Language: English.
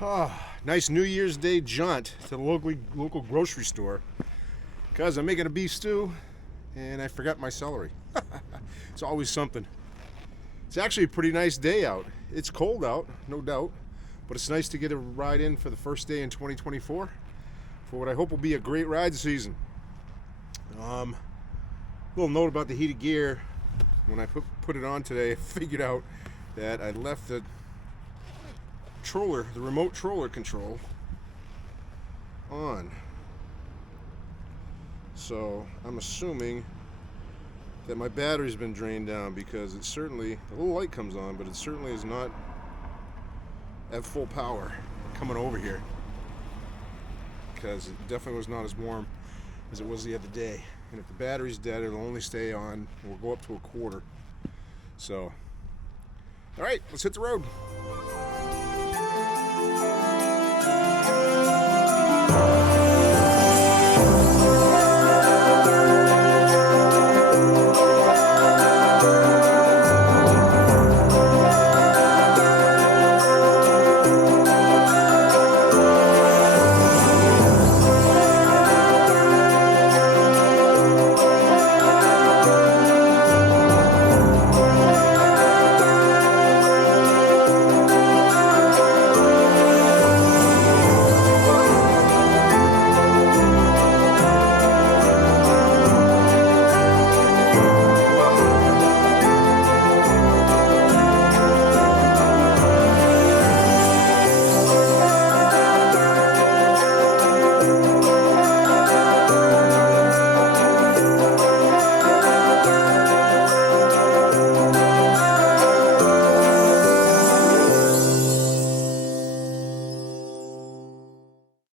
Nice New Year's Day jaunt to the local grocery store because I'm making a beef stew and I forgot my celery. It's always something. It's actually a pretty nice day out. It's cold out, no doubt, but it's nice to get a ride in for the first day in 2024 for what I hope will be a great ride season. Little note about the heated gear. When I put it on today, I figured out that I left the remote troller control on. So I'm assuming that my battery's been drained down because it certainly, the little light comes on, but it certainly is not at full power coming over here because it definitely was not as warm as it was the other day. And if the battery's dead, it'll only stay on, and we'll go up to a quarter. So, all right, let's hit the road.